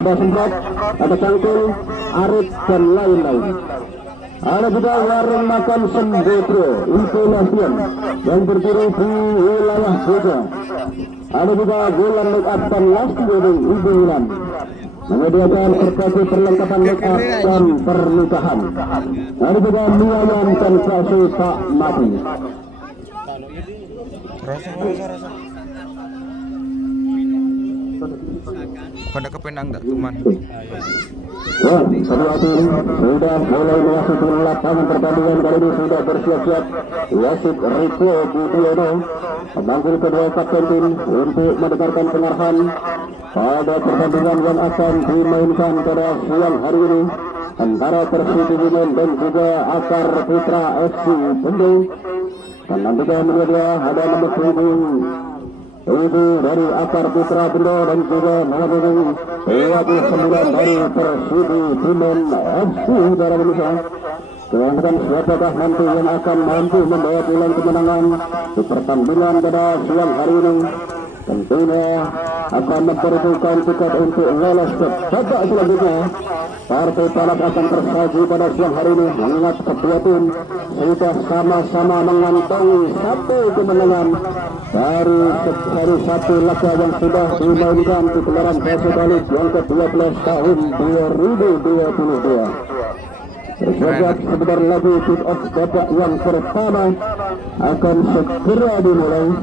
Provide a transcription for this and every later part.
ada semprot, ada cangkul, arit dan lain-lain. Ada juga warung makan Sembetro International yang berdiri di wilayah Boga. Ada juga Bulan Make Up dan Lasti Wedding Ibu Wulan menyediakan berbagai perlengkapan make up dan pernikahan. Ada juga mie ayam dan bakso Pak Mati. Pada kepenang tak tuman. Ya, kedua tim sudah mulai memasuki lapangan pertandingan. Kali ini sudah bersiap-siap wasit Riko Budiono memanggil kedua kapten tim untuk mendengarkan pengarahan pada pertandingan yang akan dimainkan pada siang hari ini antara Persib Women dan juga Akar Putra FC Bendung. Dan nantinya menjadi ada nomor punggung itu dari Akar Putra Bendo dan juga nomor punggung 29 dari Persib Women FC dari Indonesia. Kemudian siapakah nanti yang akan mampu membawa pulang kemenangan di pertandingan pada siang hari ini? Tentunya akan memperhitungkan tiket untuk lolos ke babak selanjutnya. Partai balap akan tersaji pada siang hari ini, mengingat kedua tim sudah sama-sama mengantongi satu kemenangan dari satu laga yang sudah dimainkan di gelaran Persib yang ke-12 tahun 2022. Sejak sebentar lagi kick off babak yang pertama akan segera dimulai.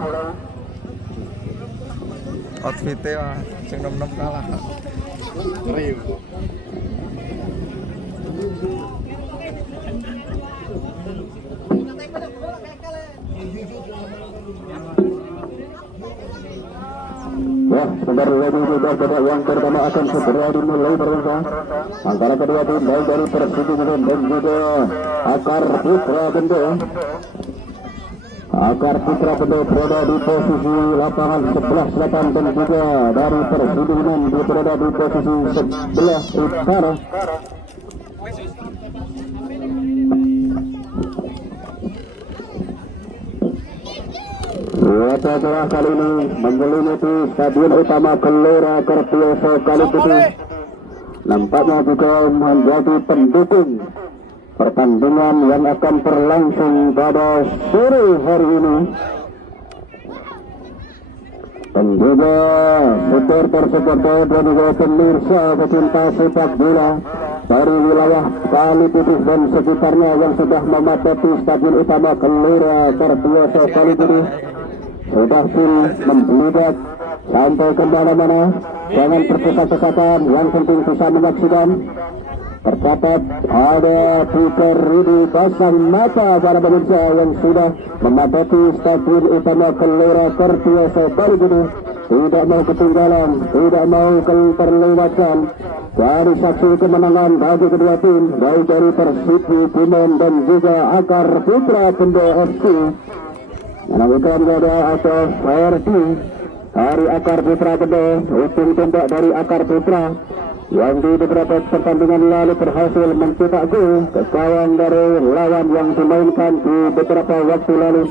Outfitnya sing nom-nom kalah. Ya, sebentar lagi juga babak yang pertama akan segera dimulai pemirsa antara kedua tim baik dari Persib dan juga Akar Putra Bendo. Akar Putra Bendo berada di posisi lapangan sebelah selatan dan juga dari Persib berada di posisi sebelah utara. Acara kali ini menyelimuti Stadion Utama Gelora Kertioso Kalipiti. Nampaknya juga menjadi pendukung pertandingan yang akan berlangsung pada sore hari ini. Dan juga supporter-supporter dan juga pemirsa pecinta sepak bola dari wilayah Kalipiti dan sekitarnya yang sudah memadati Stadion Utama Gelora Kertioso Kalipiti sudah pun membludak sampai ke mana-mana. Jangan berkesat-kesatan, yang penting bisa menyaksikan. Tercatat ada 3.000 pasang mata para pemirsa yang sudah memadati Stadion Utama Gelora Kertioso Kalipiti. Tidak mau ketinggalan, tidak mau terlewatkan dari saksi kemenangan bagi kedua tim, baik dari Persib Women dan juga Akar Putra Bendo FC. Menangkan pada atau versi dari Akar Putra Bendo, ujung tembak dari Akar Putra yang di beberapa pertandingan lalu berhasil mencetak gol ke gawang dari lawan yang dimainkan di beberapa waktu lalu.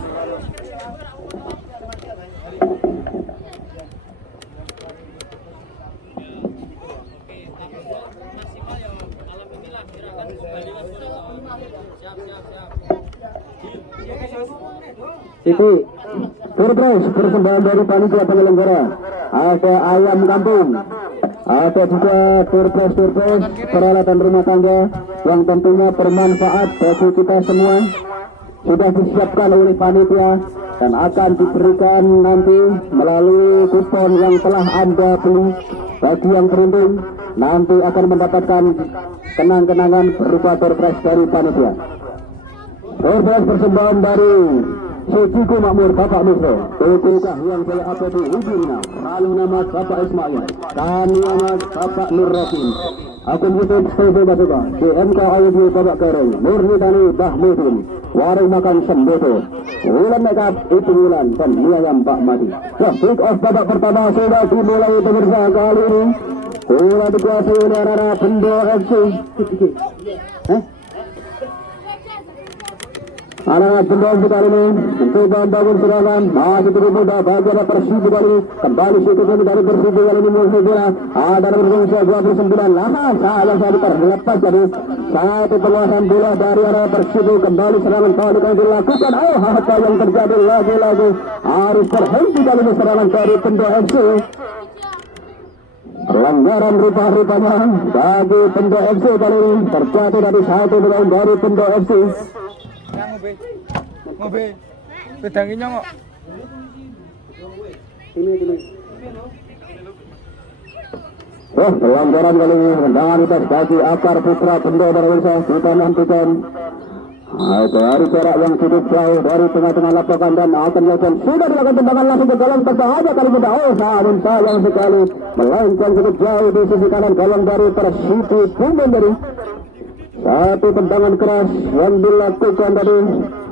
Itu surprise persembahan dari panitia penyelenggara. Ada ayam kampung, ada juga surprise peralatan rumah tangga yang tentunya bermanfaat bagi kita semua. Sudah disiapkan oleh panitia dan akan diberikan nanti melalui kupon yang telah Anda beli. Bagi yang beruntung nanti akan mendapatkan kenang-kenangan berupa surprise dari panitia. Surprise persembahan dari Suciku Makmur Bapak Misro, Tukukah yang saya abadi Hujurina, lalu nama Bapak Ismail, kami nama Bapak Nur Rokin, akun YouTube Steve Basuka, DMK Ayubi Bapak Kereng, Murni Tani Bahmudin, Warung Makan Semboto, Wulan Makeup Ibu Wulan, dan Miyayam Pak Madi. Nah, kick off babak pertama sudah dimulai pemirsa kali ini. Sudah dikuasai oleh Rara Bendo FC. Anak Bendo FC kali ini mencoba bangun serangan, masih cukup mudah bagi anak Persibo kali ini. Kembali situ dari Persibo kali ini muncul bola. Ada nomor 29. Sayang saya terlepas jadi satu penguasaan bola dari anak Persibo. Kembali serangan kali ini dilakukan. Apa yang terjadi lagi-lagi harus terhenti kali ini serangan dari Bendo FC. Pelanggaran rupa-rupanya bagi Bendo FC kali ini terjadi dari satu pemain dari Bendo FC. Ngobe. Pedanginya kok. Pelanggaran kali ini tendangan itu bagi Akar Putra Bendo Darwisa. Kita nantikan dari jarak yang cukup jauh dari tengah-tengah lapangan dan akan dilakukan sudah dilakukan tendangan langsung ke dalam berbahaya kali ini. Namun sayang sekali melenceng cukup jauh di sisi kanan gawang dari Persibo Bumen dari satu tendangan keras yang dilakukan tadi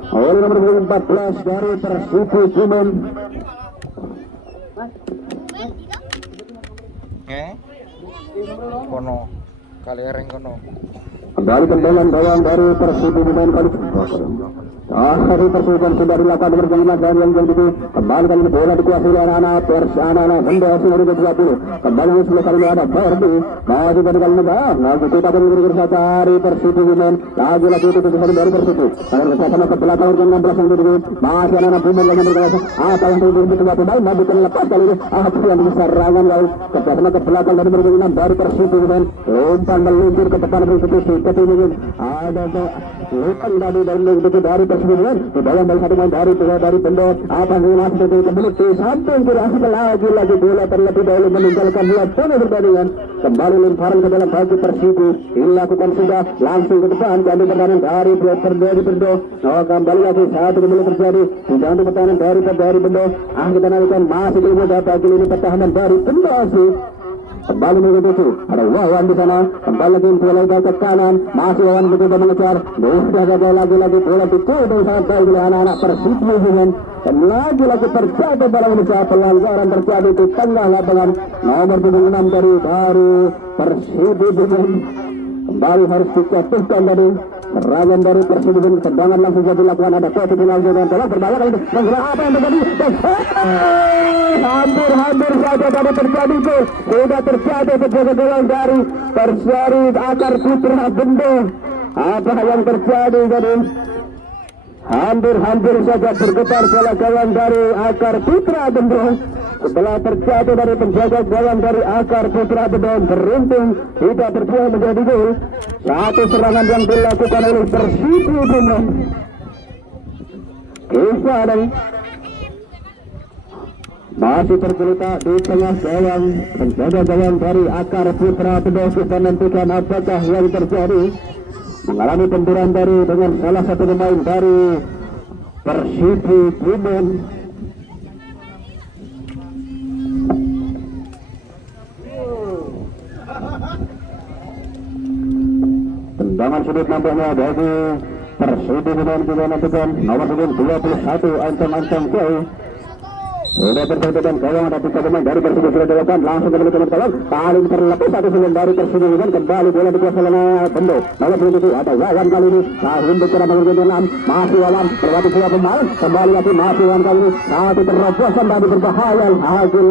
oleh nomor 14 dari Persibo Bumen. Kono. Kali ereng kono. Kembali tendangan gawang dari Persibo Bumen kali dari Persibo sudah dilakukan nomor 15 dari yang itu kembali kali ini bola dikuasai oleh anak-anak Bendo FC nomor 20. Kembali sebelah kali ini ada Ferdi masih pada kali ini lagi kita bergerak dari Persibo Bumen lagi-lagi itu dari Persibo karena sama ke belakang yang 16 yang itu masih anak-anak Bumen yang bergerak apa yang terjadi di tengah pemain maju ke lepas kali ini apa yang serangan lalu kerjasama ke belakang dari nomor 6 dari Persibo Bumen umpan meluncur ke depan Persibo ketinggian ada umpan dari Persibo Bumen dalam bal satu main dari Bendo apa yang masih kembali di samping kiri asik lagi bola terlebih dahulu meninggalkan lihat zona pertandingan kembali lemparan ke dalam bagi Persibo dilakukan sudah langsung ke depan jadi pertahanan dari Bendo kembali lagi satu kembali terjadi dibantu pertahanan dari Bendo kita naikkan masih mudah bagi ini pertahanan dari Bendo asli kembali menuju ada Wawan di sana kembali lagi bola ke kanan masih Wawan mencoba mengejar sudah gagal lagi bola dicoba sangat baik oleh anak-anak Persibo Bumen dan lagi terjadi bola mengejar pelanggaran terjadi di tengah lapangan nomor 26 dari Persibo Bumen kembali harus dijatuhkan dari serangan dari Persibo Bumen tendangan langsung saja dilakukan ada kopi final dengan bola berbalik kali ini apa yang terjadi hampir saja tadi terjadi gol sudah terjadi kegagalan dari Akar Putra Bendo apa yang terjadi tadi hampir saja bergetar bola gawang dari Akar Putra Bendo setelah terjadi dari penjaga gawang dari Akar Putra Bendo beruntung tidak berbuah menjadi gol satu serangan yang dilakukan oleh Persibo Bumen kisah dari masih tergeletak di tengah gawang penjaga gawang dari Akar Putra Bendo kita nantikan apakah yang terjadi mengalami benturan dari dengan salah satu pemain dari Persibo Bumen tendangan sudut nampaknya bagi Persibo Bumen juga nantikan nomor 21 ancam kau sudah bertemu gawang ada tiga pemain dari Persibo sudah dilakukan langsung kembali ke gawang paling terlepas satu semen dari Persibo Bumen kembali bola dikuasai oleh Bendo nomor 27 ada Wawan kali ini untuk kira nomor 26 masih Wawan melewati dua pemain kembali lagi masih Wawan kali ini satu terobosan dari berbahaya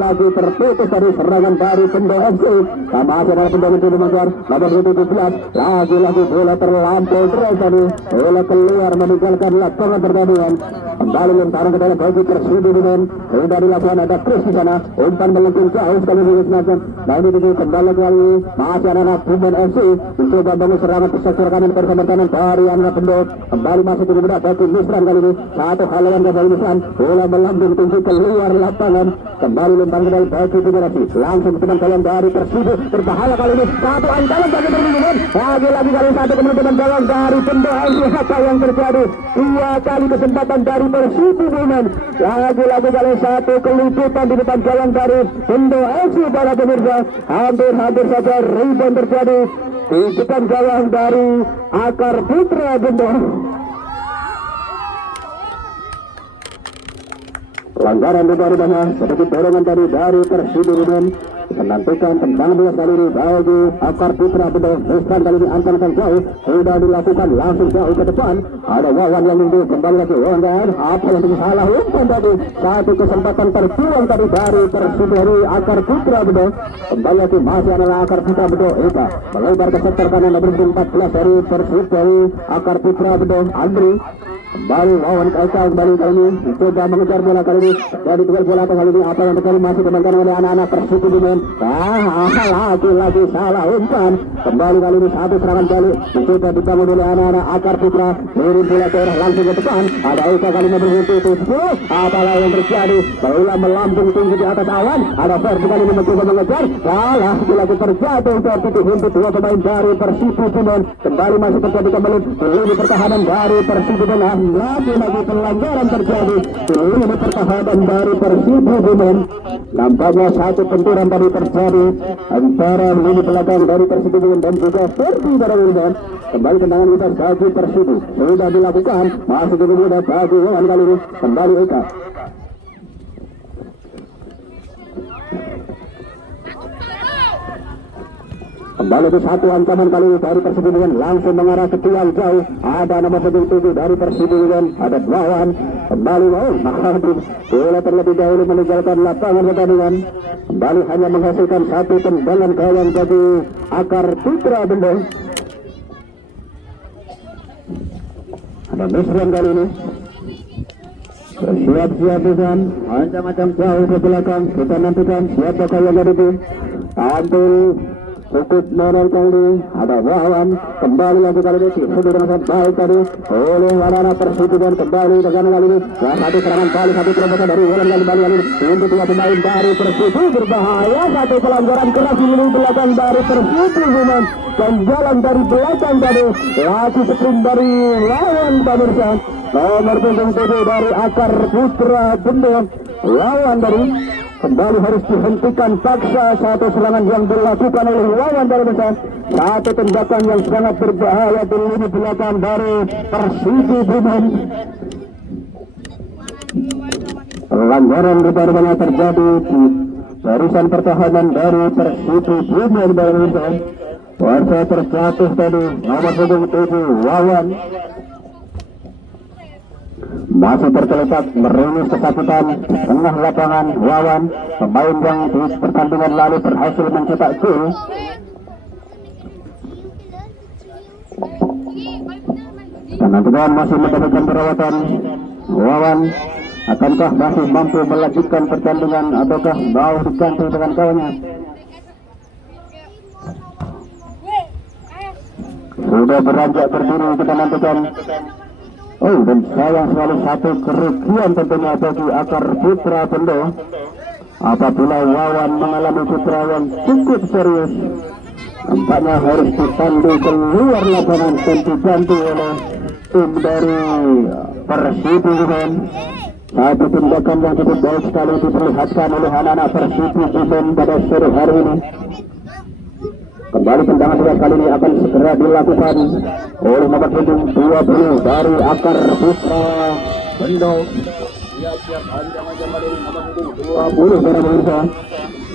lagi terputus dari serangan dari Bendo FC masih ada Bendo mencoba mengejar nomor 17 lagi bola terlampau terus tadi bola keluar meninggalkan lapangan pertandingan kembali lemparan ke dalam bagi Persibo Bumen sudah dilakukan ada Chris di sana umpan melengkung jauh sekali di Wisnasan nah ini kembali lagi masih anak Bumen FC mencoba bangun serangan sektor kanan bersama kanan dari anak Bendo kembali masih cukup mudah bagi Misran kali ini satu halangan dari Misran bola melambung tinggi keluar lapangan kembali lemparan ke dalam bagi Bumen FC langsung teman gawang dari Persibo berbahaya kali ini satu ancaman bagi Bumen lagi kali satu kemudian gawang dari Bendo FC apa yang terjadi dua kali kesempatan dari Persibo Bumen lagi kali satu keliputan di depan gawang dari Bendo FC para pemirsa hampir saja rebound terjadi di depan gawang dari Akar Putra Bendo pelanggaran dari mana sedikit dorongan dari Persibo Bumen menantikan tendangan dua kali ini bagi Akar Putra Bendo. Bukan kali ini antarkan jauh, sudah dilakukan langsung jauh ke depan. Ada Wawan yang nunggu kembali lagi. Dan apa yang salah umpan tadi? Satu kesempatan terbuang tadi dari Persib dari Akar Putra Bendo. Kembali lagi masih adalah Akar Putra Bendo. Eka melebar ke sektor kanan nomor 14 dari Persib dari Akar Putra Bendo. Andri kembali Wawan Eka kembali kali ini mencoba mengejar bola kali ini. Jadi duel bola kali ini apa yang terjadi masih dimainkan oleh anak-anak Persib Bumen. Lagi salah umpan. Kembali kali ini satu serangan balik mencoba dibangun oleh anak-anak Akar Putra. Kirim bola ke arah langsung ke depan. Ada Eka kali ini berhenti itu 10. Apalah yang terjadi? Bola melambung tinggi di atas awan. Ada Ferdi kali ini mencoba mengejar. Salah lagi terjatuh tertitik dua pemain dari Persib Bumen. Kembali masih terjadi kembali di pertahanan dari Persib Bumen. Lagi pelanggaran terjadi di pertahanan dari Persib Bumen. Nampaknya satu benturan tadi terjadi antara lini belakang dari Persib Bumen dan juga Ferdi Darwindan. Kembali tendangan kita bagi Persib sudah dilakukan, masih mudah bagi Wawan kali ini. Kembali Eka kembali ke satu ancaman kali ini dari Persib Bumen langsung mengarah ke tiang jauh. Ada nomor 7 dari Persib Bumen, ada Wawan kembali Mahadir bola terlebih dahulu meninggalkan lapangan pertandingan. Kembali hanya menghasilkan satu tendangan gawang bagi Akar Putra Bendo. Ada Mesran kali ini bersiap-siap dengan macam-macam jauh ke belakang. Kita nantikan siapakah yang ada di tampil cukup menol kali. Ada Wawan kembali lagi kali ini sudah dengan sangat baik tadi oleh anak-anak Persib dan kembali dengan kali ini satu serangan balik, satu terobosan dari Wawan kali ini untuk dua pemain dari Persib. Berbahaya, satu pelanggaran keras di belakang dari Persib dan jalan dari belakang tadi lagi sprint dari Wawan pemirsa. Nomor 7 dari Akar Putra Bendo. Wawan dari kembali harus dihentikan paksa satu serangan yang dilakukan oleh Wawan dari besar. Satu tindakan yang sangat berbahaya di lini belakang dari Persib Bumen. Pelanggaran rupanya terjadi di barisan pertahanan dari Persib Bumen dari besar. Warsa terjatuh tadi nomor 7 Wawan. Masih tergeletak merilis kesakitan di tengah lapangan. Wawan pemain yang di pertandingan lalu berhasil mencetak gol. Dan nantikan masih mendapatkan perawatan. Wawan akankah masih mampu melanjutkan pertandingan ataukah mau diganti dengan kawannya? Sudah beranjak berdiri, kita nantikan. Dan sayang sekali satu kerugian tentunya bagi Akar Putra Bendo apabila Wawan mengalami cedera yang cukup serius. Nampaknya harus dipandu keluar lapangan dan dibantu oleh tim dari Persib Bumen. Satu tindakan yang cukup baik sekali diperlihatkan oleh anak-anak Persib Bumen pada sore hari ini. Kembali tendangan dua kali ini akan segera dilakukan oleh nomor 20 dari Akar Putra Bendo. Siap-siap anjang-anjang kali ini nomor 20 para pemirsa.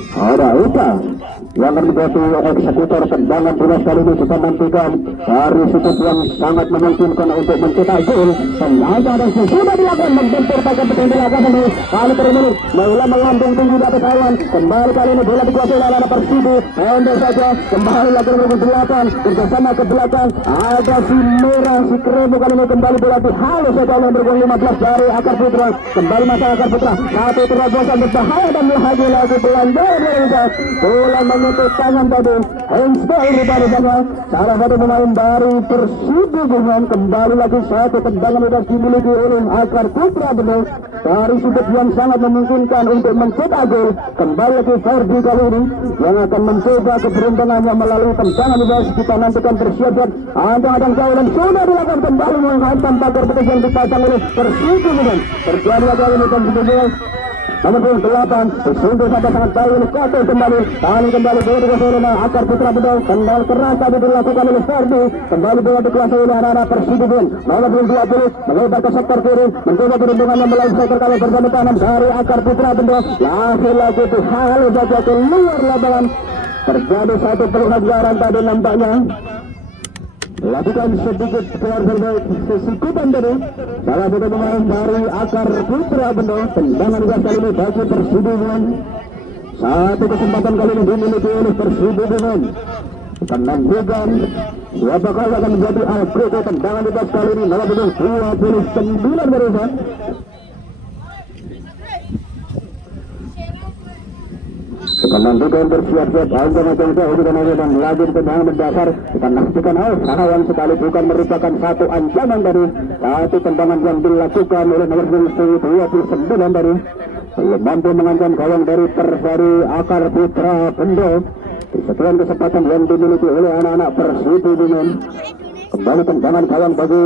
Ada Eka yang akan menjadi eksekutor tendangan dua kali ini. Kita nantikan dari sudut yang sangat memungkinkan untuk mencetak gol. Tendangan dan sudah dilakukan membentur pakai petinju lakukan ini. Kali termenit bola melambung tinggi di atas awan. Kembali kali ini bola dikuasai oleh anak Persib. Pendek saja kembali lagi ke belakang bersama ke belakang. Ada si merah si kremo kali ini kembali bola dihalus saja oleh nomor 15 dari Akar Putra. Kembali masa Akar Putra satu terobosan berbahaya dan lagi pelanggaran. Bola menyentuh tangan tadi Hensbal dari salah satu pemain dari Persib Bumen. Kembali lagi satu tendangan sudah dimiliki oleh Akar Putra Bendo dari sudut yang sangat memungkinkan untuk mencetak gol. Kembali lagi Ferdi kali ini yang akan mencoba keberuntungannya melalui tendangan bebas. Kita nantikan bersiap-siap adang jauh dan sudah dilakukan kembali menghantam pagar betis yang dipasang oleh Persib Bumen. Terjadi kali ini dan nomor 8 Sudah saja sangat baik oleh Koto kembali kembali bola dikuasai oleh Akar Putra Bedo. Kendal keras tadi dilakukan oleh Ferdi. Kembali bola dikuasai oleh anak-anak Persibun. Nomor 20 melebar ke sektor kiri, mencoba peruntungannya melalui sektor kali bersama tangan dari Akar Putra Bedo. Langsung lagi itu hal saja keluar lapangan. Terjadi satu pelanggaran tadi nampaknya. Lakukan sedikit keluar terbaik sesikutan tadi. Salah satu pemain dari Akar Putra Bendo. Tendangan gas kali ini bagi Persibun. Satu kesempatan kali ini dimiliki oleh Persibun. Tenang hujan. Siapakah yang akan menjadi Alfredo tendangan di gas kali ini? Nomor 29 dari Zat. Menentukan bersiap-siap agar macam jauh di kanan dan lagi tendangan mendasar. Kita nantikan sahawan sekali bukan merupakan satu ancaman dari satu tendangan yang dilakukan oleh nomor 29 dari belum mampu mengancam gawang dari Persari Akar Putra Bendo. Sekian kesempatan yang dimiliki oleh anak-anak Persibun. Kembali tendangan gawang bagi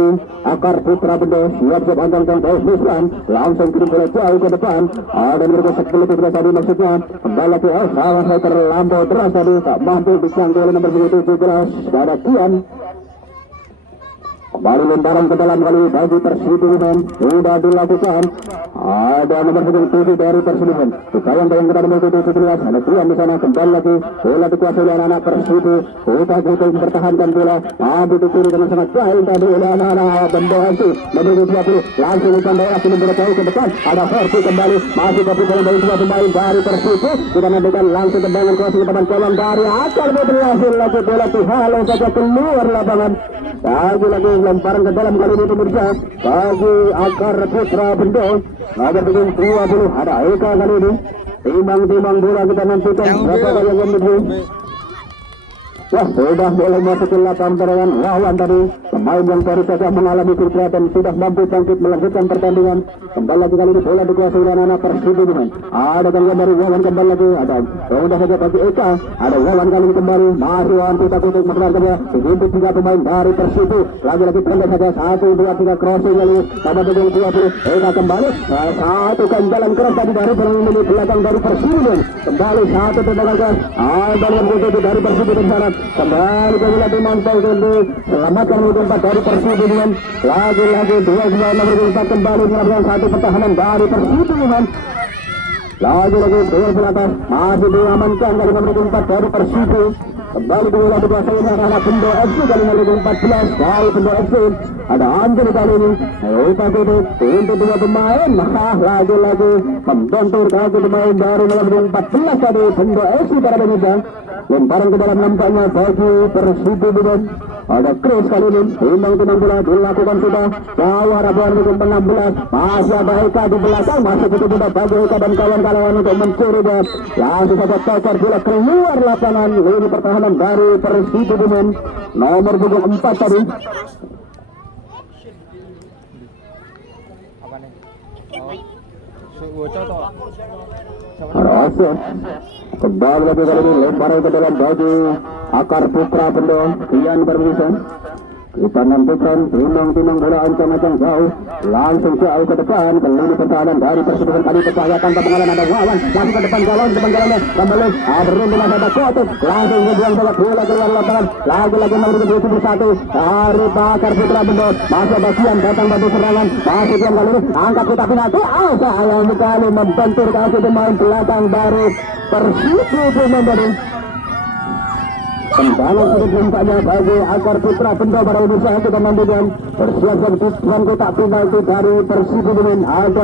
Akar Putra Bendo. Siap-siap ancang jauh Muslan. Langsung kirim bola jauh ke depan. Ada mereka sepuluh tadi maksudnya. Kembali lagi salah saya terlampau deras tadi. Tak mampu dijangkau oleh nomor 17. Ada Kian. Kembali lemparan ke dalam kali bagi Persibun. Sudah dilakukan. Ada nomor 7 dari Persibun. Bayang-bayang kita nomor 17. Ada Kian di sana. Kembali lagi bola dikuasai oleh anak Persibun. Kita mempertahankan bola. Mampu dicuri dengan sangat baik tadi oleh anak-anak Bendo Hansi. Nomor 20. Langsung ikan daerah sini jauh ke depan. Ada Ferdi kembali. Masih tapi bola dari dua pemain dari Persibun. Kita nantikan langsung tendangan crossing ke depan kawan dari Akar berhasil lagi bola halo saja keluar lapangan. Lagi lemparan ke dalam kali ini pemirsa bagi Akar Putra Bendo. Nomor 20 ada Eka kali ini. Timbang-timbang bola kita nantikan berapa yang menuju. Wah, sudah boleh masuk ke lapangan pertandingan. Wawan tadi pemain yang baru saja mengalami kecelakaan sudah mampu bangkit melanjutkan pertandingan. Kembali lagi kali ini bola dikuasai oleh anak Persibun. Ada gangguan dari Wawan kembali lagi. Ada sudah saja bagi Eka. Ada Wawan kali ini kembali. Masih Wawan kita kutuk masyarakat. Dihimpit 3 pemain dari Persibun. Lagi-lagi pendek saja 1, 2, 3 crossing kali. Nomor 20. Eka kembali. Satu ganjalan keras tadi dari pemain belakang dari Persibun. Kembali satu tendangan keras. Ada yang butuh dari Persibun di sana. Kembali ke bola dimantau dulu. Selamatkan nomor 4 dari Persibun. Lagi-lagi 2 nomor 4 kembali melakukan satu pertahanan dari Persibun. Lagi-lagi bola ke atas. Masih diamankan dari nomor 4 dari Persibun. Kembali bola dikuasai oleh anak Bendo FC kali nomor 14 dari Bendo FC. Ada Anjir kali ini. Kita tutup untuk 2 pemain. Lagi-lagi membentur kaki pemain dari nomor 14 tadi Bendo FC para pemirsa. Lemparan ke dalam nampaknya bagi Persibun. Ada Chris kali ini. Timbang-timbang bola dilakukan sudah. Jawara bola untuk 16. Masih ada Eka di belakang. Masih betul mudah bagi Eka dan kawan-kawan untuk mencuri bola. Langsung saja tokar bola keluar lapangan. Ini pertahanan dari Persibun. Nomor 4 tadi. Apa nih? Bocor toh. Rasul kembali lagi kali ini lemparan ke dalam baju Akar Putra Bendo. Kian bermisa. Kita nantikan timbang-timbang bola ancang-ancang jauh. Langsung jauh ke depan. Kembali pertahanan dari Persibun tadi percaya tanpa pengalan ada Wawan. Langsung ke depan gawang depan jalannya. Kembali beruntungan ada Kotek. Langsung kebuang bola keluar lapangan. Lagi-lagi nomor 21 dari Akar Putra Bendo. Masih bagian datang batu serangan. Masih yang kali ini angkat kita penalti. Sayang sekali membentur kaki pemain belakang dari Persibun tadi. Tendangan untuk nampaknya bagi Akar Putra Bendo para pemirsa. Kita nantikan bersiap-siap tujuan kotak penalti dari Persibun. Ada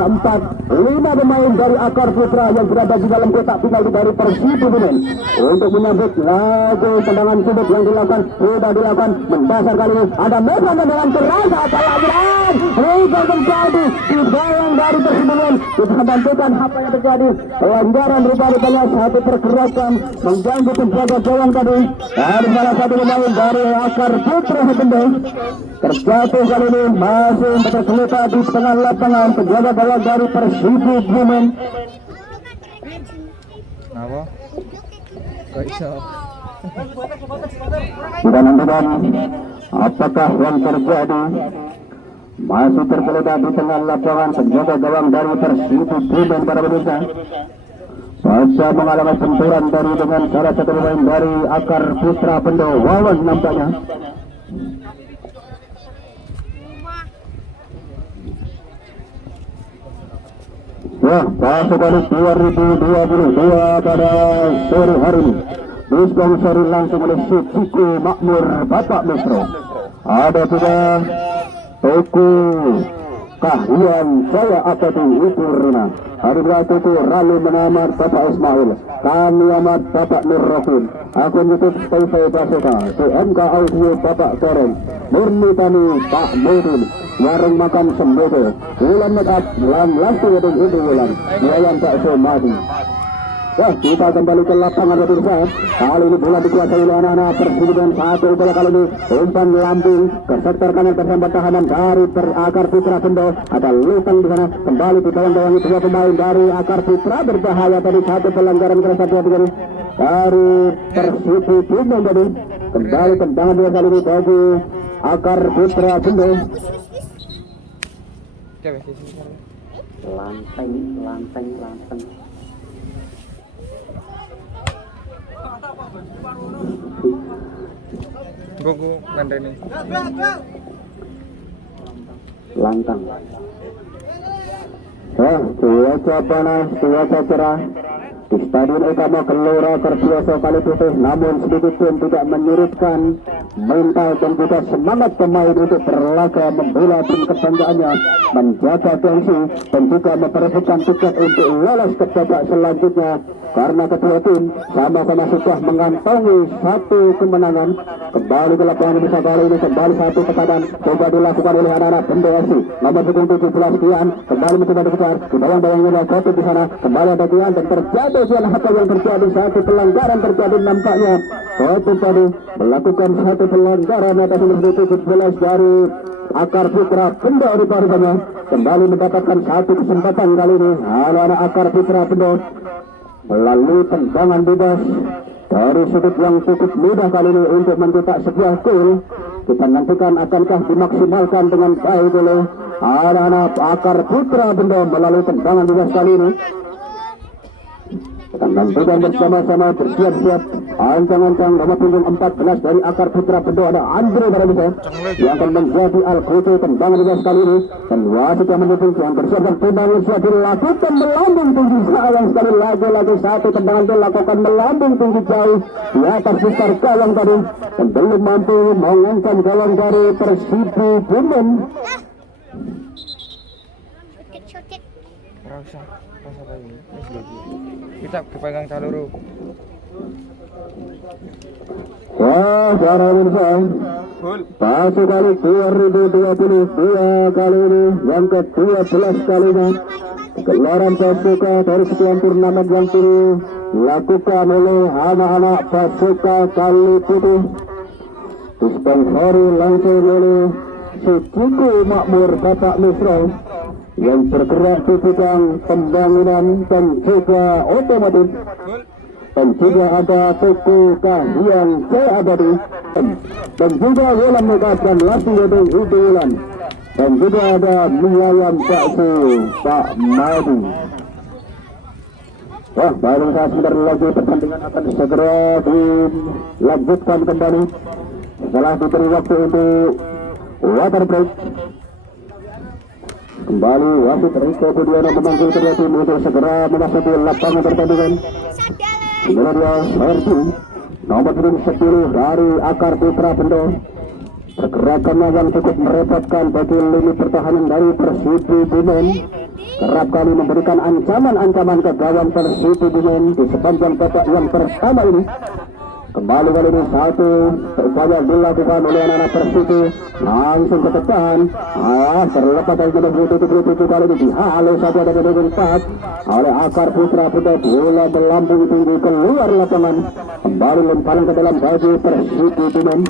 4-5 pemain dari Akar Putra yang berada di dalam kotak penalti dari Persibun untuk menyambut laju tendangan sudut yang dilakukan. Sudah dilakukan mendasar kali ini. Ada Medan tendangan keras apalagi Riga terjadi di gawang dari Persibun. Kita nantikan apa yang terjadi. Pelanggaran rupanya satu pergerakan mengganggu penjaga gawang tadi. Ada salah satu pemain dari Akar Putra Bendo terjatuh kali ini. Masih tergeletak di tengah lapangan penjaga gawang dari Persibun. Apa? Gak bisa. Kita nantikan apakah yang terjadi. masih tergeletak di tengah lapangan penjaga gawang dari Persib Bumen para pemirsa. Pasca mengalami benturan dari dengan salah satu pemain dari Akar Putra Bendo, Wawan nampaknya. Wah, pasukan 2022 pada sore hari ini disponsori langsung oleh Suciku Makmur Bapak Mesro. Ada juga Toko Kahwian Jaya Abadi Ibu Rina. Ada juga Toko Rali Menamat Bapak Ismail. Kami amat Bapak Nur Rafin. Akun YouTube TV Basoka. CMK Audio Bapak Koreng. Murni Tani Pak Mudin. Warung makan Sembodo. Ulan Mekat Lam Lasti Wedung Ibu Ulan. Yayan Bakso Madi. Wah, kita kembali ke lapangan pemirsa. Kali ini bola dikuasai oleh anak-anak Persib dengan satu bola kali ini umpan lambung ke sektor kanan tersambat tahanan dari Akar Putra Bendo. Ada lutang di sana, kembali ditawang-tawangi dua pemain dari Akar Putra. Berbahaya tadi satu pelanggaran keras dari Persib Bumen tadi. Kembali tendangan dua kali ini bagi Akar Putra Bendo. Lanteng. Gogo bandeni. Lantang. Cuaca panas, cuaca cerah di Stadion Utama Gelora Kertioso Kaliputih, namun sedikit pun tidak menyurutkan mental dan juga semangat pemain untuk berlaga membela tim kebanggaannya, menjaga gengsi dan juga memperebutkan tiket untuk lolos ke babak selanjutnya. Karena kedua tim sama-sama sudah mengantongi satu kemenangan. Kembali ke lapangan bisa kali ini kembali satu tekanan coba dilakukan oleh anak-anak Bendo FC nomor 17 Kian kembali mencoba dikejar di bawah-bawahnya ada Kopi di sana, kembali ada Kian dan terjadi apa yang terjadi, satu pelanggaran terjadi nampaknya. Kopi tadi melakukan satu pelanggaran atas nomor 17 dari Akar Putra Bendo rupanya kembali mendapatkan satu kesempatan kali ini anak-anak Akar Putra Bendo melalui tendangan bebas dari sudut yang cukup mudah kali ini untuk mencetak sebuah gol. Kita nantikan akankah dimaksimalkan dengan baik oleh anak-anak Akar Putra Bendo melalui tendangan bebas kali ini. Kita nantikan bersama-sama bersiap-siap. Ancang-ancang nomor punggung 14 dari Akar Putra Bendo ada Andre Barabisa yang akan menjadi Al-Qutu tendangan bebas kali ini. Dan wasit yang mendukung yang bersiap tendangan sudah dilakukan melambung tinggi. Sayang sekali lagi satu tendangan dilakukan melambung tinggi jauh di atas besar gawang tadi dan belum mampu mengancam gawang dari Persib Bumen. Rasa lagi. Kita kepegang taluru. Wah, para pemirsa, pasuk kali 2022 kali ini yang ke-12 kalinya gelaran Pasuka dari sekian turnamen yang dilakukan oleh anak-anak Pasuka Kaliputih disponsori langsung oleh Suciku Makmur Bapak Mesro yang bergerak di bidang pembangunan dan juga otomotif. Dan juga ada Toko Kahwian Jaya Abadi dan juga Wulan Mekat dan Lasti Wedung Ibu Wulan dan juga ada Miyayam Bakso Pak Madi. Wah, baru saat sebentar lagi pertandingan akan segera dilanjutkan kembali setelah diberi waktu untuk water break. Kembali wasit Riko Budiono memanggil kedua tim untuk segera memasuki lapangan pertandingan. Inilah dia Sergi nomor 10 dari Akar Putra Bendo. Pergerakannya yang cukup merepotkan bagi lini pertahanan dari Persib Bumen. Kerap kali memberikan ancaman-ancaman ke gawang Persib Bumen di sepanjang babak yang pertama ini. Kembali kali ini satu upaya dilakukan oleh anak-anak Persib langsung ke depan. Terlepas dari nomor 27 kali ini dihalau saja dari nomor 4 oleh Akar Putra Bendo. Bola melambung tinggi keluar lapangan. Kembali lemparan ke dalam baju Persib Bumen.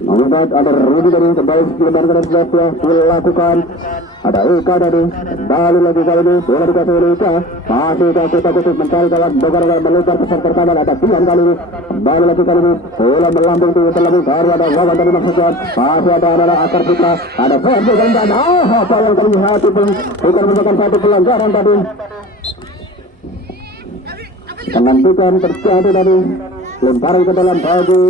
Nomor 4 ada Rudi dari kembali di lemparan ke dalam dilakukan Ada Ika tadi, kembali lagi kali ini, bola dikasih oleh Ika, masih takut mencari kawan, Bogar melebar ke sektor kanan, ada Tian kali ini, kembali lagi kali ini, bola melambung tinggi terlebih, baru ada Wawan dari maksudnya, masih ada anak Akar Putra, ada Ferdi dan apa yang terlihat itu, bukan merupakan satu pelanggaran tadi. Menentukan terjadi tadi, lemparan ke dalam bagi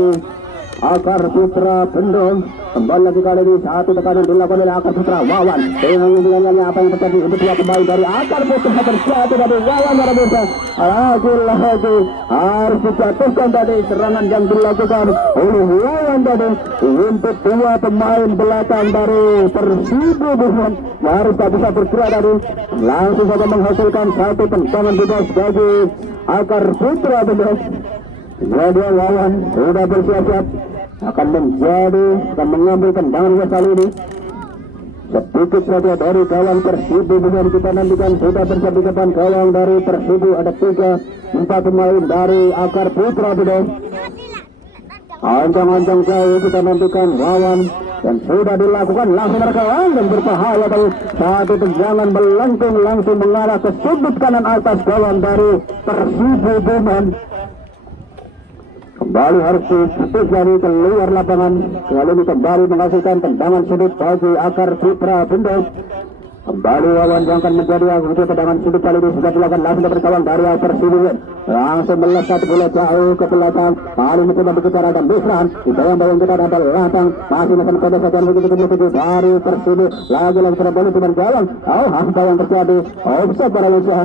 Akar Putra Bendong. Kembali lagi kali ini satu tekanan dilakukan oleh Akar Putra Wawan dengan apa yang terjadi untuk dua pemain dari Akar Putra terjadi dari Wawan luar biasa lagi harus dijatuhkan tadi serangan yang dilakukan oleh Wawan tadi untuk dua pemain belakang dari Persibo Bukan harus tak bisa bergerak tadi langsung saja menghasilkan satu tendangan bebas bagi Akar Putra Bendong. Jadi Wawan sudah bersiap-siap akan mengambil tendangan kali ini. Sedikit saja dari gawang Persibo Bukan kita nantikan sudah bersiap di depan gawang dari Persibo ada 3-4 pemain dari Akar Putra Bendong. Ancang-ancang jauh kita nantikan Wawan dan sudah dilakukan langsung mereka dan berbahaya dari satu tendangan melengkung langsung mengarah ke sudut kanan atas gawang dari Persibo Bukan. Kembali harus diputus dari keluar lapangan. Kali ini kembali menghasilkan tendangan sudut bagi Akar Putra Bendong. Kembali Wawan yang akan menjadi tendangan sudut kali ini sudah dilakukan langsung dari kawan dari Persibo langsung melesat bola jauh ke belakang. Kali ini coba berbicara dan Bisran dibayang-bayang kita ada belakang masih mesin kode saja begitu dari Persibo lagi terbalik dengan jalan. Apa yang terjadi? Offside para Malaysia.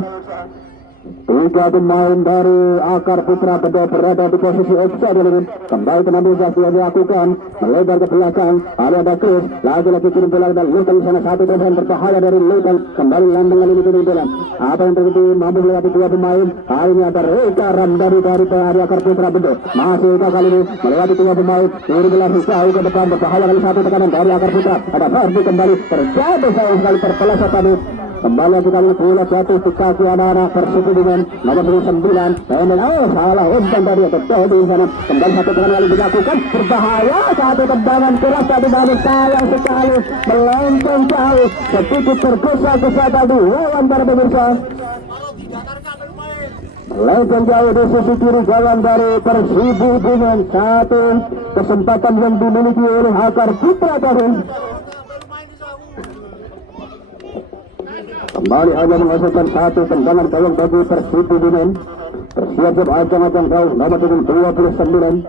3 pemain dari Akar Putra Bendong berada di posisi offside ini. Kembali penampilan yang dilakukan melebar ke belakang. Ada Chris lagi kirim bola dan Lutan sana satu tendangan berbahaya dari Lutan. Kembali landingan ini kirim bola. Apa yang terjadi? Mampu melewati 2 pemain. Kali ini ada Reka Ramdhani dari Akar Putra Bendong. Masih kali ini melewati 2 pemain. Kirim bola jauh ke depan berbahaya kali satu tekanan dari Akar Putra. Ada Ferdi kembali terjadi sayang sekali terpeleset tadi. Kembali lagi kali bola jatuh di kaki anak-anak Persibo dengan nomor 9 dan salah umpan dari terjadi di sana. Kembali satu tendangan kali dilakukan berbahaya satu tendangan keras tadi dari sayang sekali melengkung jauh sedikit tergesa-gesa tadi Wawan para pemirsa melengkung jauh di sisi kiri gawang dari Persibo dengan satu kesempatan yang dimiliki oleh Akar Putra tadi. Kembali hanya menghasilkan satu tendangan gawang bagi Persibo Bumen. Bersiap-siap ancang-ancang jauh nomor 29.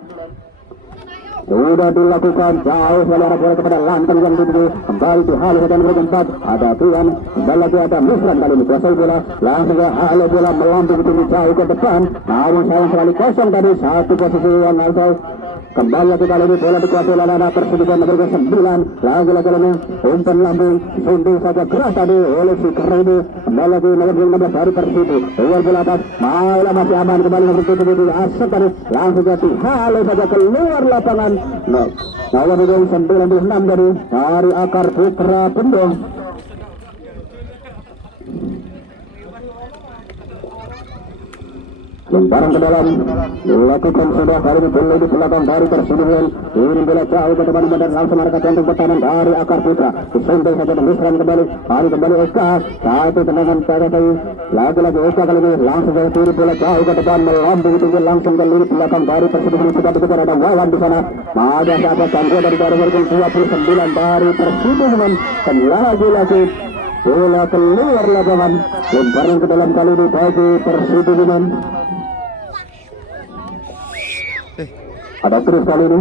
Sudah dilakukan jauh sekali arah bola kepada Lantang yang tinggi. Kembali di halu dan nomor 4 ada Tian. Kembali lagi ada Misran kali ini kuasai bola. Langsung ke halu bola melambung tinggi jauh ke depan. Namun sayang sekali kosong tadi satu posisi yang alto. Kembali lagi kali ini bola dikuasai oleh anak Persibo nomor 9. Lagi-lagi ini umpan lambung sundul saja keras tadi oleh si Kerini. Kembali lagi nomor 16 dari Persibo. Luar bola atas. Malah masih aman kembali nomor 7 asap tadi. Langsung jadi halu saja keluar lapangan. Nomor 96 dari Akar Putra Bendong. Lemparan ke dalam dilakukan sudah kali ini bola di belakang dari Persibo. Ini bola jauh ke depan dan langsung mereka jantung pertahanan dari Akar Putra. Disentuh saja Misran kembali Eka. Satu tendangan pada tadi. Lagi-lagi Eka kali ini langsung saja kiri bola jauh ke depan melambung tinggi langsung ke lini belakang dari Persibo. Sudah dikejar ada Wawan di sana. Ada saja gangguan dari nomor 29 dari Persibo dan lagi-lagi bola keluar lapangan. Lemparan ke dalam kali ini bagi Persibo. Ada terus kali ini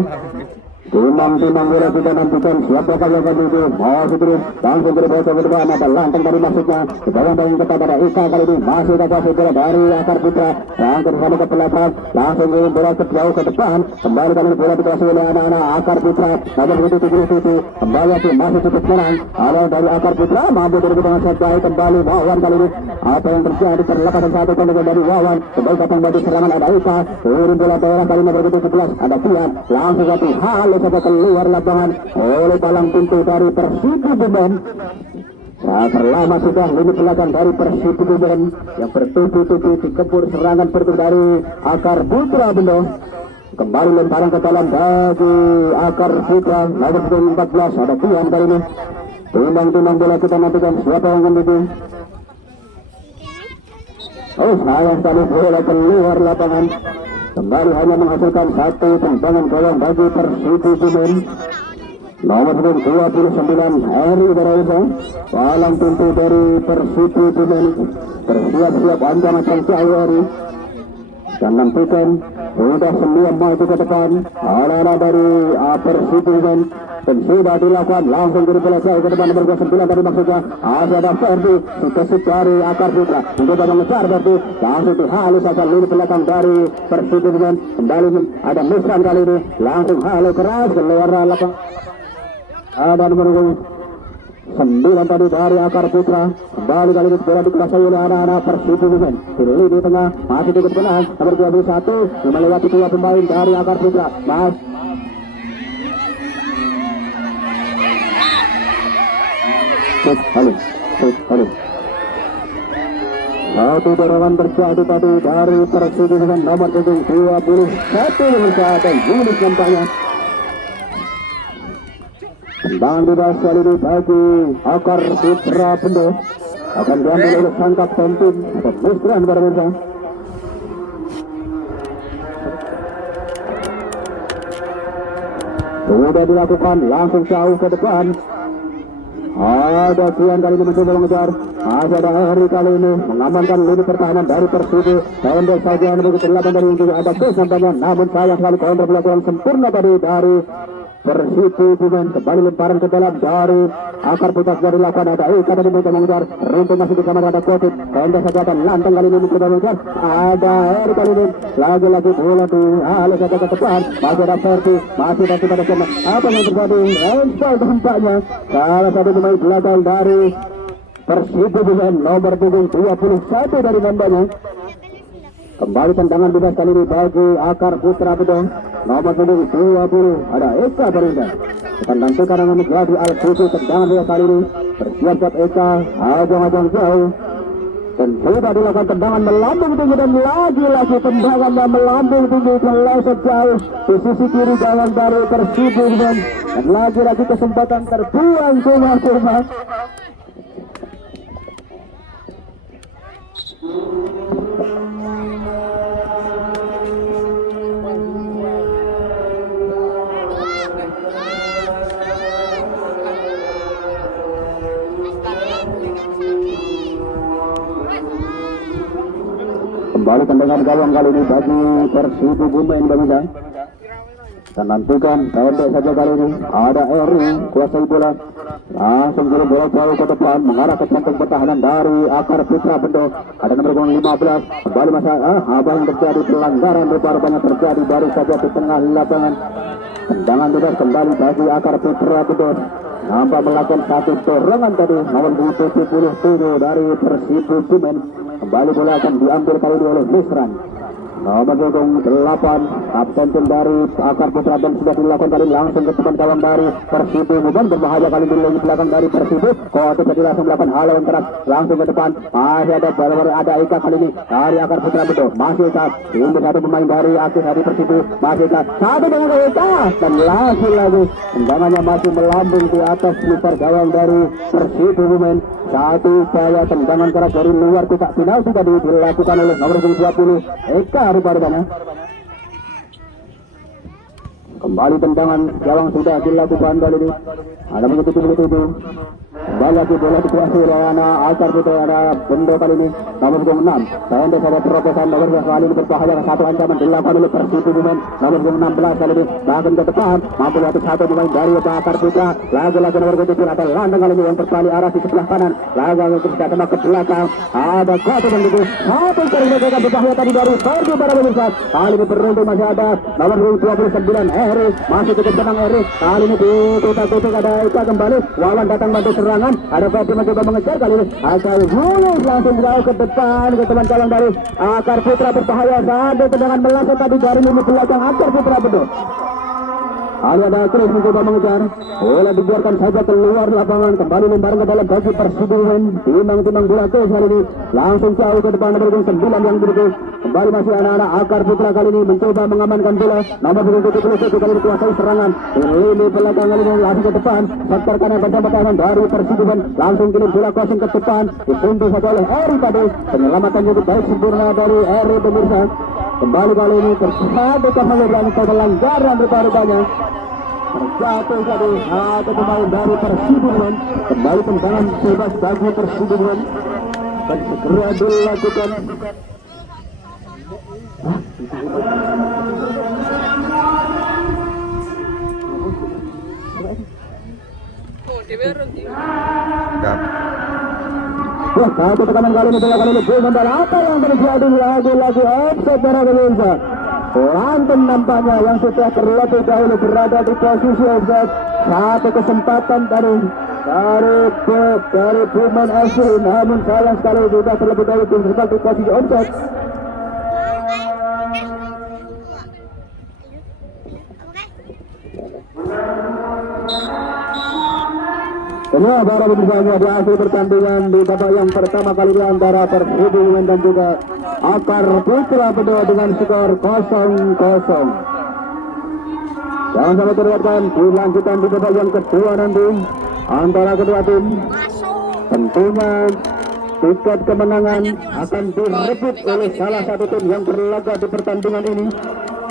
timang bola kita nantikan siapakah yang akan itu masih terus langsung berbahasa ke depan ada Lantang tadi maksudnya bayang ketat ada Ika kali ini masih kasih bola dari Akar Putra langsung bersama ke belakang langsung bola jauh ke depan kembali kali ini bola dikasih oleh anak-anak Akar Putra nomor 77 kembali lagi masih cukup serang ada dari Akar Putra mampu dari dengan baik kembali Wawan kali ini apa yang terjadi terlepas satu tendangan dari Wawan kembali datang bagi serangan ada Ika turun bola daerah kali nomor 17 ada Tian langsung satu hal sampai keluar lapangan oleh palang pintu dari Persibo Bumen. Saat terlama sudah lini belakang dari Persibo Bumen yang bertubi-tubi dikepur serangan bertubi dari Akar Putra Bendong. Kembali lemparan ke dalam bagi Akar Putra nomor 14 ada Tian kali ini. Timbang-timbang bola kita nantikan siapa yang akan duduk. Oh, sayang sekali bola keluar lapangan. Kembali hanya menghasilkan satu tendangan gawang bagi Persib Bumen. Nomor 29 Heri Barauza, palang pintu dari Persib Bumen, bersiap-siap ancaman sang Heri. Dan nantikan sudah semua maju ke depan anak-anak dari Persib Bumen. Dan sudah dilakukan langsung dari bola jauh ke depan nomor 29 dari maksudnya ada Ferdi sudah dari akar putra mencoba mengejar Ferdi langsung dihalus saja lini belakang dari Persib Bumen. Kembali ada Misran kali ini langsung halus keras keluar lapang. Ada nomor 9 tadi dari akar putra. Kembali kali ini bola dikuasai oleh anak-anak Persib Bumen. Pilih di tengah masih cukup tenang nomor 21 melewati dua pemain dari akar putra. Halo. Satu dorongan terjadi tadi dari Persib dengan nomor 21 bersama Yunus nampaknya. Tendangan bebas kali ini bagi akar putra Bendo akan diambil oleh sang kapten tim atau Misran Barauza. Sudah dilakukan langsung jauh ke depan. Ada Kian kali ini mencoba mengejar. Masih ada Heri kali ini mengamankan lini pertahanan dari Persib. Pendek saja begitu delapan dari juga ada Kus nampaknya. Namun sayang sekali counter berlaku sempurna tadi dari Persib Bumen. Kembali lemparan ke dalam dari akar putra dari lakukan ada Eka tadi mencoba mengejar. Runtung masih di kamar ada Kotit. Pendek saja dan lantang kali ini mencoba mengejar. Ada Heri kali ini lagi-lagi bola di halus saja ke depan. Masih ada Ferdi, masih ada pada sana. Apa yang terjadi? Rensal tampaknya. Salah satu pemain belakang dari Persib Bumen nomor 21 dari nambahnya. Kembali tendangan bebas kali ini bagi akar putra Bedong nomor 20 ada Eka Berinda. Kita nantikan dengan menjadi Al-Qusi tendangan bebas kali ini. Bersiap-siap Eka ajang-ajang jauh. Dan sudah dilakukan tendangan melambung tinggi dan lagi-lagi tendangan yang melambung tinggi meleset jauh di sisi kiri gawang dari Persib Bumen. Dan lagi-lagi kesempatan terbuang cuma-cuma. Kembali tendangan gawang kali ini bagi Persib Bumen pemirsa. Dan nantikan pendek saja kali ini ada Eri kuasai bola langsung kirim bola jauh ke depan mengarah ke kantong pertahanan dari akar putra Bendo. Ada nomor 15 kembali masa apa yang terjadi pelanggaran rupanya terjadi baru saja di tengah lapangan. Tendangan bebas kembali bagi akar putra Bendo. Nampak melakukan satu dorongan tadi nomor 77 dari Persib Bumen. Kembali bola akan diambil kali ini oleh Misran. Nomor 8 kapten tim dari akar putra dan sudah dilakukan kali langsung ke depan kawan dari Persib Bumen. Berbahaya kali ini di belakang dari Persib. Kota jadi langsung melakukan halau keras langsung ke depan. Masih ada Eka kali ini dari akar putra betul. Masih Eka ini satu pemain dari akhir dari Persib. Masih Eka satu dengan Eka dan lagi tendangannya masih melambung di atas lipar gawang dari Persib Bumen. Satu upaya tendangan keras dari luar kotak penalti tadi dilakukan oleh nomor 20 Eka rupanya. Kembali tendangan gawang sudah dilakukan kali ini. Ada begitu. Kembali lagi bola dikuasai oleh anak akar putra ada Bendo kali ini. Nomor 6. Pendek ada terobosan nomor kali ini berbahaya satu ancaman dilakukan oleh Persib Bumen. Nomor 16 kali ini bahkan ke depan mampu lihat satu pemain dari akar putra. Lagi-lagi nomor 7 ada landang kali ini yang berbalik arah di sebelah kanan. Lagi terus datang ke belakang. Ada Koto dan itu satu kali mereka berbahaya tadi dari Ferdi para pemirsa. Kali ini beruntung masih ada nomor 29 Erik masih cukup tenang Erik. Kali ini tutup ada Eka kembali. Wawan datang bantu serangan. Ada Ferdi mencoba mengejar kali ini. Asal mulus langsung jauh ke depan ke teman calon dari akar putra berbahaya. Ada tendangan meleset tadi dari lini belakang akar putra betul. Kali ada Chris mencoba mengejar. Bola dibiarkan saja keluar lapangan. Kembali lembaran ke dalam bagi Persib Bumen. Timbang bola Chris kali ini. Langsung jauh ke depan nomor 9 yang berikut. Kembali masih anak-anak Akar Putra kali ini mencoba mengamankan bola. Nomor 71 kali dikuasai serangan. Lini belakang kali ini langsung ke depan. Sektor kanan bersama kanan dari Persiduban. Langsung kirim bola kosong ke depan. Dipuntul saja oleh Eri tadi. Penyelamatan cukup baik sempurna dari Eri pemirsa. Kembali kali ini tersatu kembali dan pelanggaran rupa-rupanya. Terjatuh tadi satu pemain dari Persiduban. Kembali tendangan bebas bagi Persiduban. Dan segera dilakukan. Gap. Wah, satu tekanan kali ini, bola kali ini, bola apa yang terjadi lagi-lagi offside para pemirsa. Lantun nampaknya yang sudah terlebih dahulu berada di posisi offside. Satu kesempatan dari Buman FC, namun sayang sekali sudah terlebih dahulu di posisi offside. Semua para pemirsa di akhir pertandingan di babak yang pertama kali ini antara Persiduban dan juga Akar Putra berdua dengan skor 0-0. Jangan sampai terlewatkan dilanjutkan di babak yang kedua nanti antara kedua tim. Tentunya tiket kemenangan akan direbut oleh salah satu tim yang berlaga di pertandingan ini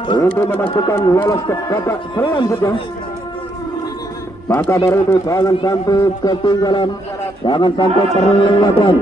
untuk memastikan lolos ke babak selanjutnya. Maka dari itu jangan sampai ketinggalan, jangan sampai terlewatkan